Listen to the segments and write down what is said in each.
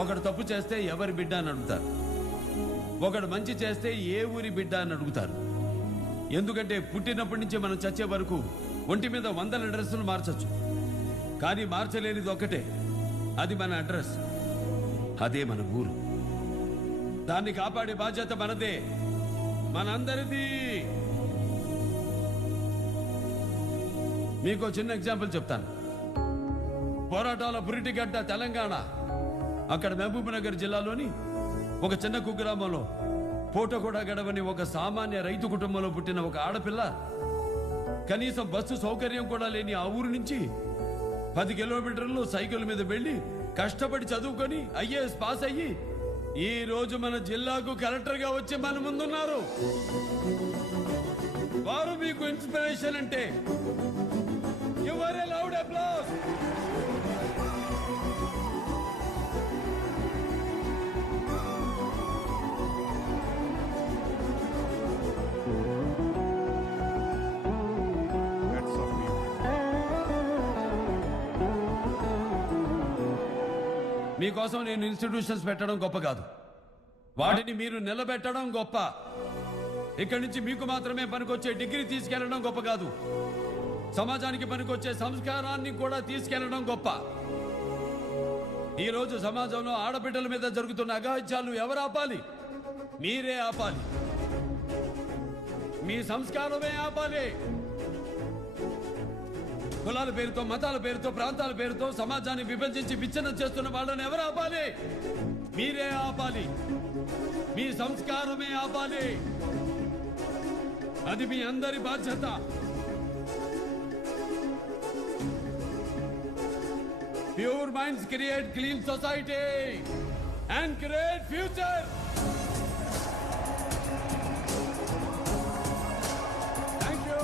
ఒకడు తప్పు చేస్తే ఎవరి బిడ్డ అని అడుగుతారు, ఒకడు మంచి చేస్తే ఏ ఊరి బిడ్డ అని అడుగుతారు. ఎందుకంటే పుట్టినప్పటి నుంచి మనం చచ్చే వరకు ఒంటి మీద 100 డ్రెస్సులు మార్చచ్చు, కానీ మార్చలేనిది ఒకటే, అది మన అడ్రస్, అదే మన ఊరు. దాన్ని కాపాడే బాధ్యత మనదే, మనందరిది. మీకు చిన్న ఎగ్జాంపుల్ చెప్తాను. పోరాటాల పురిటిగడ్డ తెలంగాణ, అక్కడ మహబూబ్ నగర్ జిల్లాలోని ఒక చిన్న కుగ్రామంలో పూట కూడా గడవని ఒక సామాన్య రైతు కుటుంబంలో పుట్టిన ఒక ఆడపిల్ల కనీసం బస్సు సౌకర్యం కూడా లేని ఆ ఊరు నుంచి 10 కిలోమీటర్లు సైకిల్ మీద వెళ్లి కష్టపడి చదువుకొని ఐఏఎస్ పాస్ అయ్యి ఈ రోజు మన జిల్లాకు కలెక్టర్ గా వచ్చి మన ముందున్నారు. వారు మీకు ఇన్స్పిరేషన్ అంటే give her a loud applause. మీకోసం నేను ఇన్స్టిట్యూషన్స్ పెట్టడం గొప్ప కాదు, వాటిని మీరు నిలబెట్టడం గొప్ప. ఇక్కడి నుంచి మీకు మాత్రమే పనికొచ్చే డిగ్రీ తీసుకెళ్లడం గొప్ప కాదు, సమాజానికి పనికొచ్చే సంస్కారాన్ని కూడా తీసుకెళ్లడం గొప్ప. ఈ రోజు సమాజంలో ఆడబిడ్డల మీద జరుగుతున్న అఘాయిత్యాలు ఎవరు ఆపాలి? మీరే ఆపాలి, మీ సంస్కారమే ఆపాలి. కులాల పేరుతో, మతాల పేరుతో, ప్రాంతాల పేరుతో సమాజాన్ని విభజించి విచ్ఛిన్నం చేస్తున్న వాళ్ళని ఎవరు ఆపాలి? మీరే ఆపాలి, మీ సంస్కారమే ఆపాలి. అది మీ అందరి బాధ్యత. Pure minds create clean society and create future. Thank you.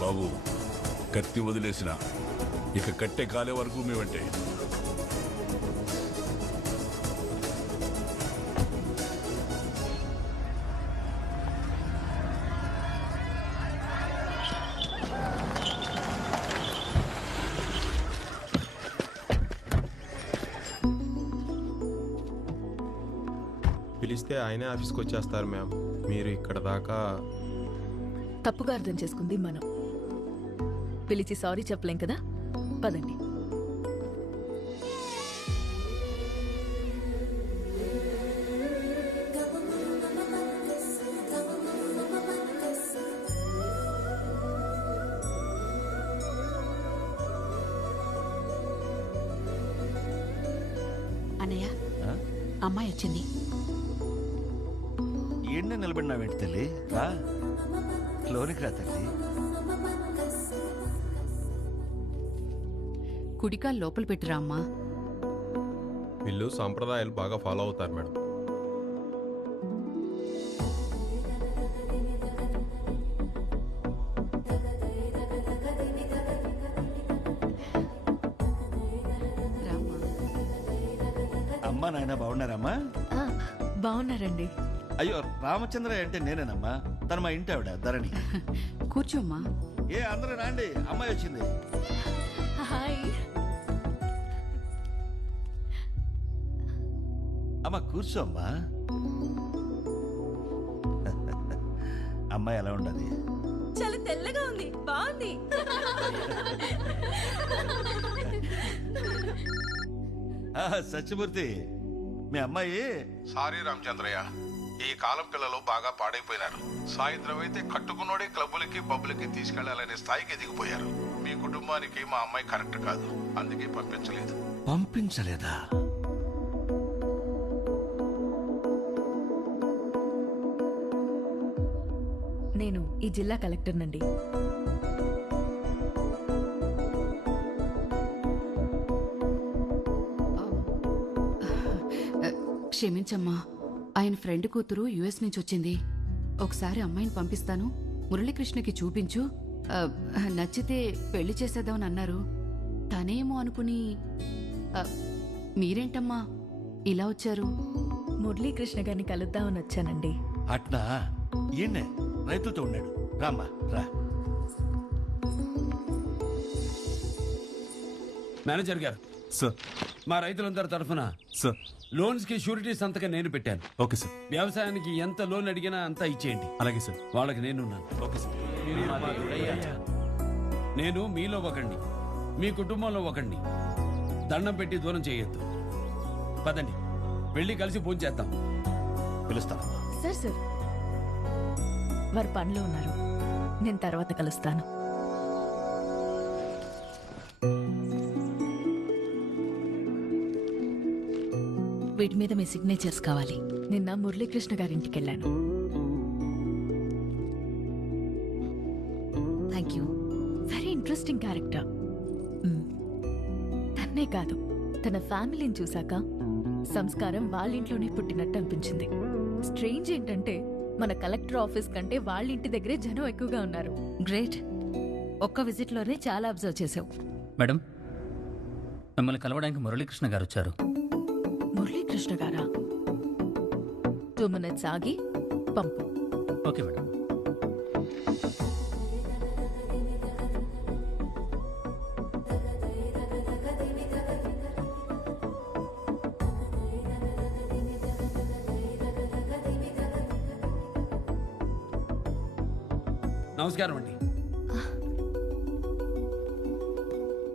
బాబు, కత్తి వదిలేసిన ఇక కట్టె కాలే వరకు మేమంటే. పిలిస్తే ఆయనే ఆఫీస్కి వచ్చేస్తారు మ్యామ్. మీరు ఇక్కడ దాకా తప్పుగా అర్థం చేసుకుంది మనం. పిలిచి సారీ చెప్పలేం కదా, పదండి. అన్నయ్య, అమ్మాయి వచ్చింది. ఏంటి నిలబడినావేంటి తల్లి? రా, లోనికి రా తల్లి. కుడికాలు లోపల పెట్టిరా అమ్మా. వీళ్ళు సాంప్రదాయాలు బాగా ఫాలో అవుతారు మేడం. అమ్మా నాయన బాగున్నారమ్మా? బాగున్నారండి. అయ్యో, రామచంద్ర అంటే నేనేనమ్మా, తను మా ఇంటి ఆవిడ ధరణి. కూర్చోమ్మా. ఏ అందరూ రాండి, అమ్మాయి వచ్చింది. హాయ్. అమ్మ కూర్చోమ్మా. అమ్మాయి ఎలా ఉండదు? చాలా తెల్లగా ఉంది, బాగుంది. సత్యమూర్తి, మీ అమ్మాయి. సారీ రామచంద్రయ్య, ఈ కాలం పిల్లలు బాగా పాడైపోయినారు. సాయంత్రం అయితే కట్టుకున్నోడే క్లబ్బులకి పబ్బులకి తీసుకెళ్లాలనే స్థాయికి ఎదిగిపోయారు. మీ కుటుంబానికి మా అమ్మాయి కరెక్ట్ కాదు, అందుకే పంపించలేదు. పంపించలేదా? నేను ఈ జిల్లా కలెక్టర్ నండి. క్షమించమ్మా, ఆయన ఫ్రెండ్ కూతురు యుఎస్ నుంచి వచ్చింది. ఒకసారి అమ్మాయిని పంపిస్తాను, మురళీకృష్ణకి చూపించు, నచ్చితే పెళ్లి చేసేద్దామని అన్నారు. తనేమో అనుకుని. మీరేంటమ్మా ఇలా వచ్చారు? మురళీకృష్ణ గారిని కలుద్దామని వచ్చానండి. అట్నా ఈయన్నే రైతులతో ఉన్నాడు. రామ్మా రా. మేనేజర్ గారు, సార్ మా రైతులందరి తరఫున సార్ లోన్స్ కి షూరిటీ సంతకం నేను పెట్టాను. Okay sir. వ్యవసాయానికి ఎంత లోన్ అడిగినా అంత ఇచ్చేయండి. అలాగే సార్. వాళ్ళకి నేనున్నాను. Okay sir. నేను మీలో ఒకండి, మీ కుటుంబంలో ఒకండి. దండం పెట్టి దూరం చేయొద్దు. పదండి, వెళ్ళి కలిసి ఫోన్ చేద్దాం. పిలుస్తానమ్మా. సార్ వారు పనిలో ఉన్నారు, నేను తర్వాత కలుస్తాను. వీటి మీద మీ సిగ్నేచర్స్ కావాలి. నిన్న మురళీకృష్ణ గారింటికి వెళ్ళాను. Thank you. Very interesting character. తన్నే కాదు, తన ఫ్యామిలీని చూశాక సంస్కారం వాళ్ళ ఇంట్లోనే పుట్టినట్టు అనిపించింది. స్ట్రేంజ్ ఏంటంటే మన కలెక్టర్ ఆఫీస్ కంటే వాళ్ళ ఇంటి దగ్గరే జనం ఎక్కువగా ఉన్నారు. గ్రేట్. ఒక్క విజిట్లోనే చాలా అబ్జర్వ్ చేసావు. మేడం, మిమ్మల్ని కలవడానికి మురళీకృష్ణ గారు వచ్చారు. మురళీకృష్ణ గారా? 2 minutes ఆగి పంపు. Okay madam. నమస్కారం అండి.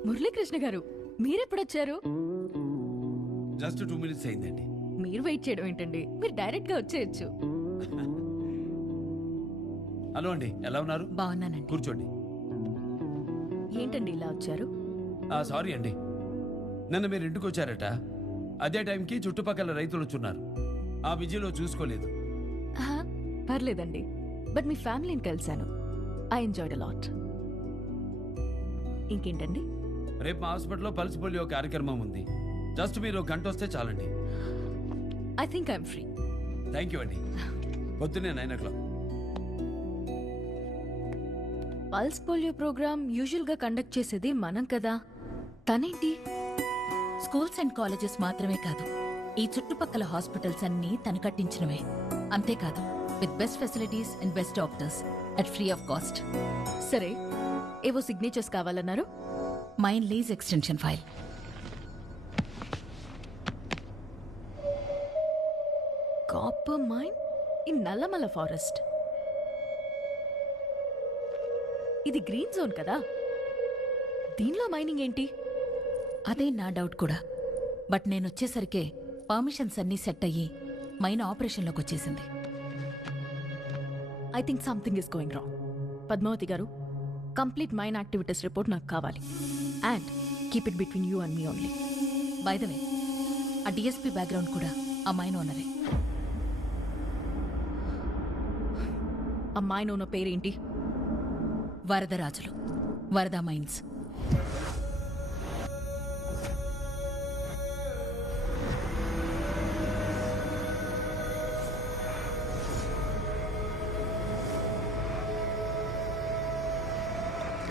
మురళీకృష్ణ గారు, మీరెప్పుడొచ్చారు? జస్ట్ 2 minutes అయిందండి. మీరు వెయిట్ చేయడం ఏంటండి, మీరు డైరెక్ట్ గా వచ్చేయచ్చు. హలో అండి, ఎలా ఉన్నారు? బాగున్నానండి. కూర్చోండి. ఏంటండి ఇలా వచ్చారు? సారీ అండి, నిన్న మీరు ఇంటికి వచ్చారట. అదే టైంకి చుట్టుపక్కల రైతులు వచ్చున్నారు. ఆ బిజీలో చూసుకోలేదు. ఆహా, పర్లేదండి. బట్ మీ ఫ్యామిలీని కలిశాను. I enjoyed a lot. ఇంకేంటండి? రేపు మా హాస్పిటల్లో పల్స్ పోలియో కార్యక్రమం ఉంది. జస్ట్ మీరు 1 గంట వస్తే చాలండి. I think I'm free. Thank you అండి. పొద్దున్నే 9 o'clock. Pulse polio programme usual గా కండక్ట్ చేసేది మనం కదా, తనేంటి? స్కూల్స్ అండ్ కాలేజెస్ మాత్రమే కాదు, ఈ చుట్టుపక్కల హాస్పిటల్స్ అన్నీ తను కట్టించినవే. అంతేకాదు, with best facilities and best doctors at free of cost. సరే, ఏవో సిగ్నేచర్స్ కావాలన్నారు. Mine lease extension file. Copper mine in Nallamala forest. ఇది గ్రీన్ జోన్ కదా, దీనిలో మైనింగ్ ఏంటి? అదే నా డౌట్ కూడా. బట్ నేను వచ్చేసరికే పర్మిషన్స్ అన్నీ సెట్ అయ్యి మైన్ ఆపరేషన్లోకి వచ్చేసింది. I think something is going wrong. Padmavathi గారు, కంప్లీట్ మైన్ యాక్టివిటీస్ రిపోర్ట్ నాకు కావాలి. And keep it between you and me only. By the way, ఆ డిఎస్పీ బ్యాక్గ్రౌండ్ కూడా ఆ మైన్ ఓనరే. ఆ మైన్ ఓనర్ పేరేంటి? వరదరాజులు, వరద మైన్స్.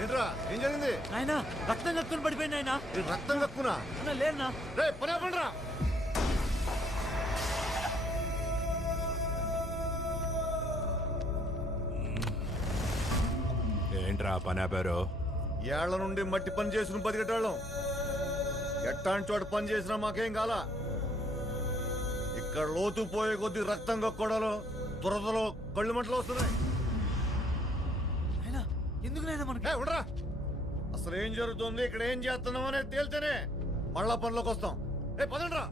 ఏంట్రా, ఏం జరిగింది? ఆయన రక్తం కక్కుని పడిపోయింది. ఆయన ఈ రక్తం కక్కునా? లేనా? రే పని పండ్రా. ఏంట్రా పని ఆపారు? ఏళ్ల నుండి మట్టి పని చేసిన బతికేటాళ్ళం. ఎట్టాంటి చోట పని చేసినా మాకేం కాల. ఇక్కడ లోతు పోయే కొద్ది రక్తం కక్కోడాలు, దురదలో కళ్ళు మంటలు వస్తున్నాయి. ఎందుకు ఏ, ఉండరా. అసలు ఏం జరుగుతుంది, ఇక్కడ ఏం చేస్తున్నాం అనేది తేల్తేనే మళ్ళా పనిలోకి వస్తాం. ఏ పదండ్రా.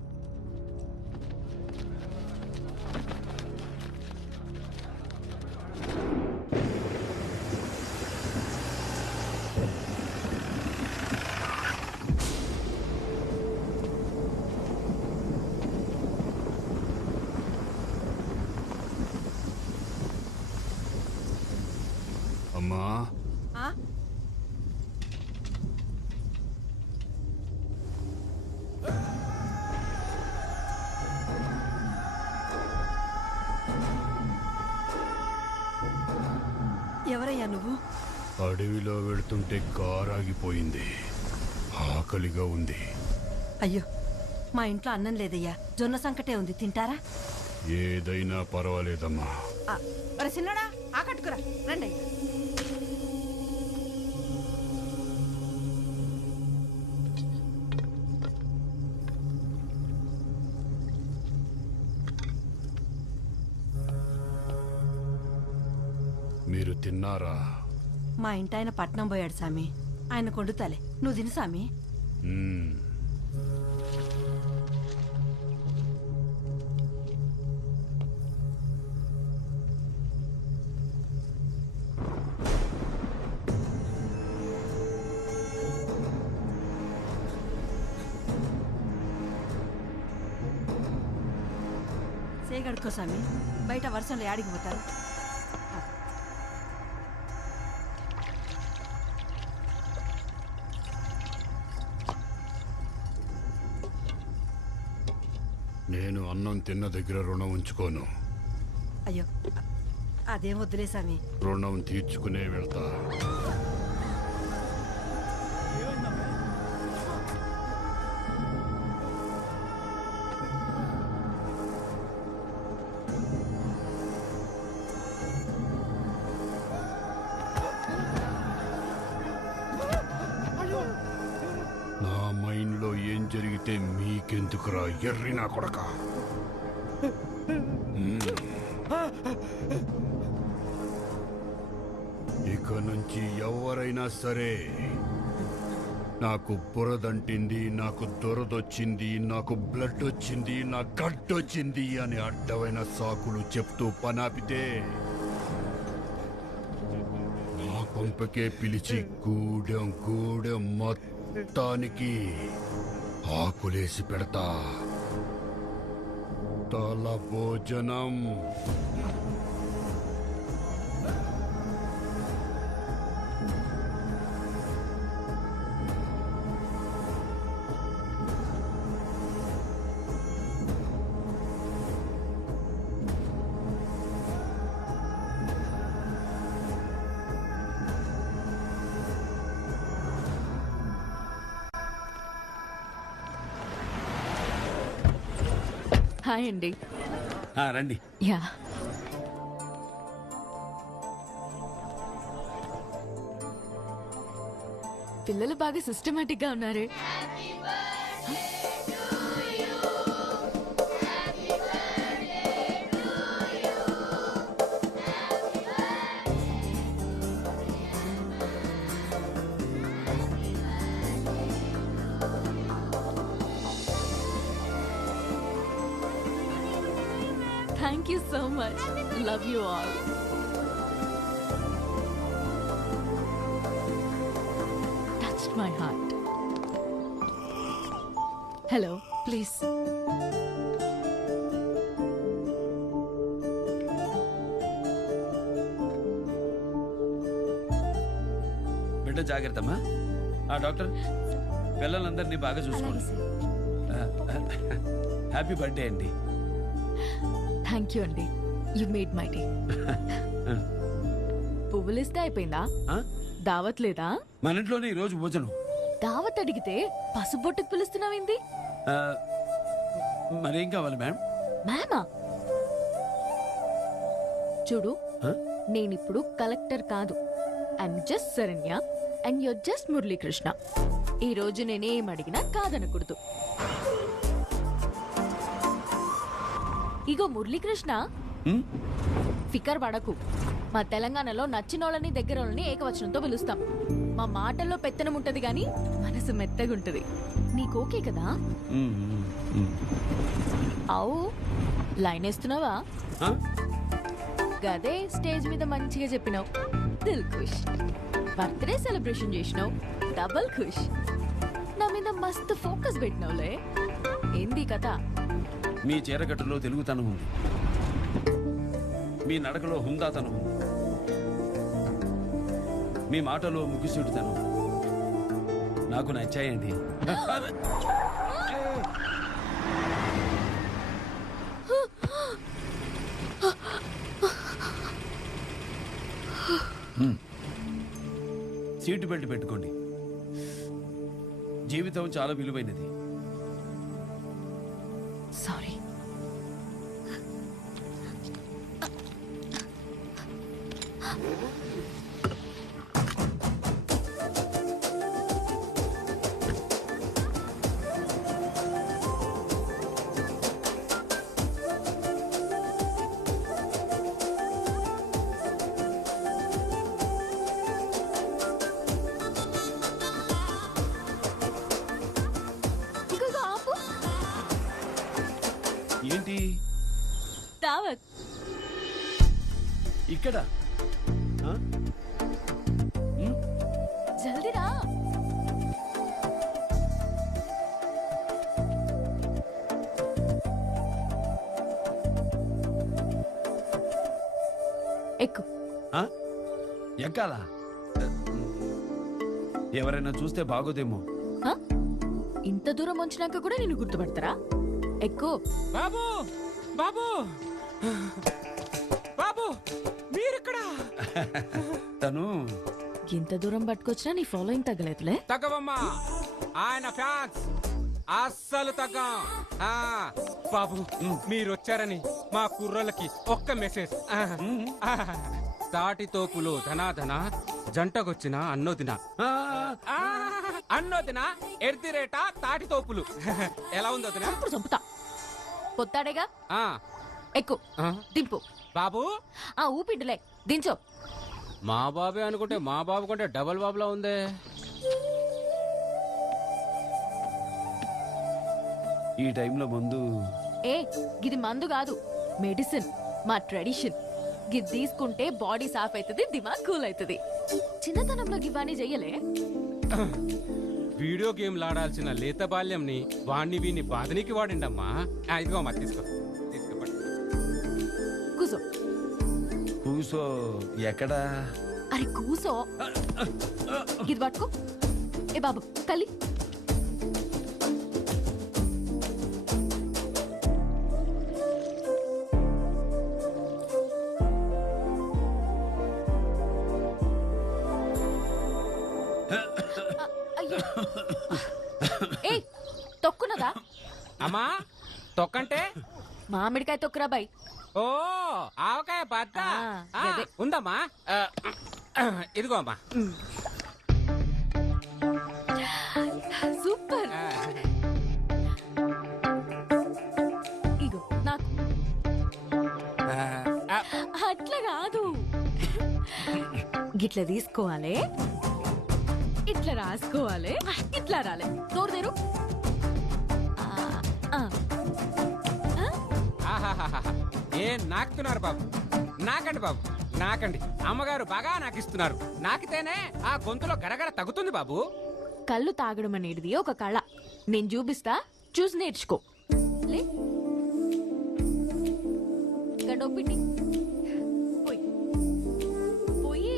అమ్మా, ఎవరయ్యా నువ్వు? అడవిలో వెళుతుంటే కారు ఆగిపోయింది. ఆకలిగా ఉంది. అయ్యో, మా ఇంట్లో అన్నం లేదయ్యా, జొన్న సంకటే ఉంది, తింటారా? ఏదైనా పర్వాలేదమ్మా. ఒరే చిన్నడా, ఆకట్టుకురా, రండి అయ్యా. మీరు తిన్నారా? మా ఇంటి ఆయన పట్నం పోయాడు సామి, ఆయన కొండుతాలే, నువ్వు తిను సామి. మ్మ్. సేగడుకో సామి, బయట వర్షంలో యాడికి పోతారు? నేను అన్నం తిన్న దగ్గర రుణం ఉంచుకోను. అయ్యో, అదేం వద్దులే సామి. రుణం తీర్చుకునే వెళ్తా. నా మైండ్లో ఏం జరిగితే మీకెందుకురా ఎర్రి నా కొడక? ఇక నుంచి ఎవరైనా సరే నాకు బురదంటింది, నాకు దురదొచ్చింది, నాకు బ్లడ్ వచ్చింది, నా గడ్డొచ్చింది అని అడ్డమైన సాకులు చెప్తూ పనాపితే నా పంపకే పిలిచి గూడెం గూడెం మొత్తానికి ఆకులేసి పెడతా. తల భోజనం. హాయ్ అండి. రండి. యా, పిల్లలు బాగా సిస్టమేటిక్ గా ఉన్నారే. Thank you so much. Love you all. Touched my heart. Hello, please. బిడ్డ జాగ్రత్తమ్మా. డాక్టర్, పిల్లలందరినీ బాగా చూసుకోండి. హ్యాపీ బర్త్డే అండి. థ్యాంక్ యూ అండి, యు మేడ్ మై డే. పువ్వులిస్తే అయిపోయిందా? దావత్ లేదా? మన ఇంట్లోనే ఈరోజు భోజనం. దావత్ అడిగితే పసుబొట్టుకు పిలుస్తున్నావేంది? మరేం కావాలి మేడం? మ్యామా? చూడు, నేనిప్పుడు కలెక్టర్ కాదు. I'm just Saranya and you're just Muralikrishna. ఈ రోజు నేనేం అడిగినా కాదనకూడదు. ఇగో మురళీకృష్ణ, ఫికర్ పడకు. మా తెలంగాణలో నచ్చినోళ్ళని దగ్గరోళ్ళని ఏకవచనంతో పిలుస్తాం. మా మాటల్లో పెత్తనం ఉంటది గాని మనసు మెత్తగుంటది. నీకు ఓకే కదా? అవు, లైన్ వేస్తున్నావా? గదే స్టేజ్ మీద మంచిగా చెప్పినావు, దిల్ ఖుష్. బర్త్డే సెలబ్రేషన్ చేసినావు, డబల్ ఖుష్. నా మీద మస్తు ఫోకస్ పెట్టినావులే. ఏంది కథ? మీ చీరకట్టులో తెలుగుతనం ఉంది, మీ నడకలో హుందాతనం ఉంది, మీ మాటలో ముగిసుడితనం నాకు నచ్చాయండి. సీటు బెల్ట్ పెట్టుకోండి. జీవితం చాలా విలువైనది. సారీ. ఇదిగో ఆపు. ఏంటి దావత్. ఇక్కడ ఆ? జల్దీ రా. ఎక్కు. ఆ? ఎక్కాలా? ఎవరైనా చూస్తే బాగోదేమో. ఆ? ఇంత దూరం వచ్చినాక కూడా నిన్ను గుర్తుపడతారా? ఎక్కు. బాబు బాబు బాబు మీరిక్కడ తను ఇంత దూరం పట్టుకొచ్చినా నీ ఫాలోయింగ్ తగ్గలేదులే. తగ్గవమ్మా, ఆయన ఫ్యాన్స్ అస్సలు తగ్గం. ఆ, బాబు మీరు వచ్చారని మా కుర్రోళ్ళకి ఒక్క మెసేజ్. తాటి తోపులు ధనాధన జంటకొచ్చిన అన్నోదిన అన్నోదిన ఎర్దిరేట తాటి తోపులు. ఎలా ఉందో వదినా? ఇప్పుడు చంపుతా. పొత్తాడేగా. ఆ, ఎక్కు. దింపు. బాబు ఆ ఊపిడ్డులే దించో. మా బాబే అనుకుంటే మా బాబు కంటే డబల్ బాబులా ఉందే. ఈ టైంలో ముందు ఏ గిది మందు కాదు, మెడిసిన్. మా ట్రెడిషన్. గిది తీసుకుంటే బాడీ సాఫ్ అవుతుంది, దిమాగ్ కూల్ అవుతుంది. చిన్నతనంలో గివాని చెయ్యలే. వీడియో గేమ్లు ఆడాల్సిన లేత బాల్యంని వాణ్ణి వీణ్ణి బాధనికి వాడిండమ్మా. ఇదిగో అమ్మా తీసుకో. కూసో. కూసో. ఎక్కడా? అరే కూసో. గిది పట్టుకో. ఏ బాబు కలి. ఏ తొక్కునదా? అమ్మా తొక్కంటే మామిడికాయ తొక్కురా బాయ్. ఓ ఆవకాయ బద్ద. ఆ, గదే. ఉందమ్మా. ఇదిగో అమ్మా. సూపర్. ఇగో నాకు. అట్లా కాదు, గిట్లా తీసుకోవాలి, ఇట్లా రాసుకోవాలి, ఇట్లా రాలే. నోరు తెరు. ఏం నాకుతున్నారు బాబు? నాకండి బాబు, నాకండి. అమ్మగారు బాగా నాకిస్తున్నారు. నాకితేనే ఆ గొంతులో గడగడ తగ్గుతుంది బాబు. కళ్ళు తాగడం అనేది ఒక కళ. నేను చూపిస్తా, చూసి నేర్చుకో. లే గడొప్పిటి పోయి పోయి.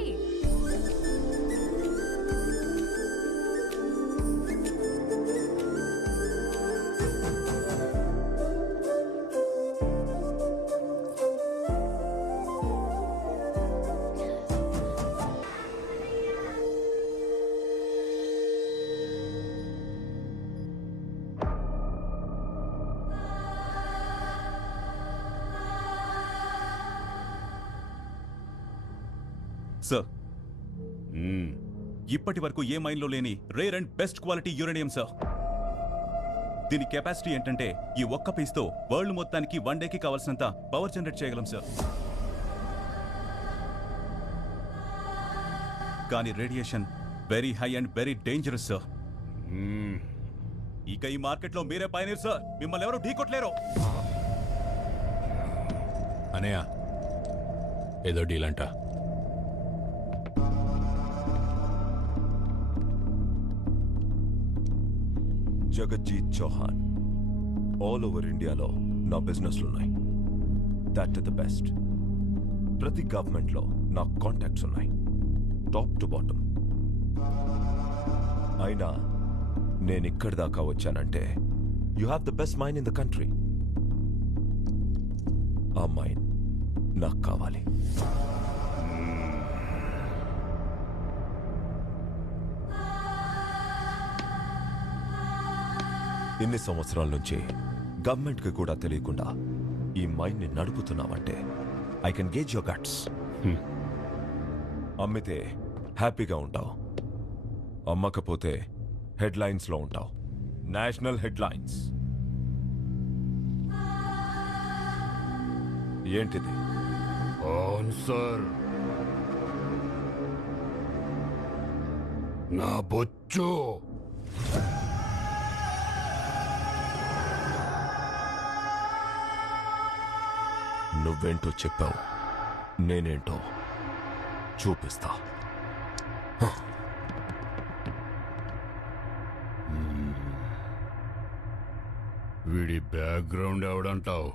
సార్, ఇప్పటి వరకు ఏ మైన్లో లేని rare and best quality uranium sir. దీని కెపాసిటీ ఏంటంటే ఈ ఒక్క పీస్తో వరల్డ్ మొత్తానికి 1 డేకి కావాల్సినంత పవర్ జనరేట్ చేయగలం సార్. కానీ radiation very high and very dangerous sir. ఇక ఈ మార్కెట్లో మీరే పైనీర్ సార్. మిమ్మల్ని ఎవరు ఢీకొట్టలేరు. అనయ్య, ఏదో డీల్ అంట. జగజ్జీత్ చౌహాన్ ఆల్ ఓవర్ ఇండియాలో నా బిజినెస్లున్నాయి. That the best. ప్రతి గవర్నమెంట్లో నా కాంటాక్ట్స్ ఉన్నాయి, టాప్ టు బాటమ్. అయినా నేను ఇక్కడి దాకా వచ్చానంటే you have the best mine in the country. ఆ మైన్ నాకు కావాలి. ఇన్ని సంవత్సరాల నుంచి గవర్నమెంట్కి కూడా తెలియకుండా ఈ మైండ్ని నడుపుతున్నావంటే I can gauge your guts. అమ్మితే హ్యాపీగా ఉంటావు, అమ్మకపోతే హెడ్లైన్స్లో ఉంటావు. National headlines. ఏంటిది? ఆన్సర్. నా బొచ్చు. నువ్వేంటో చెప్పావు, నేనేంటో చూపిస్తా. వీడి బ్యాక్గ్రౌండ్ ఎవడంటావు?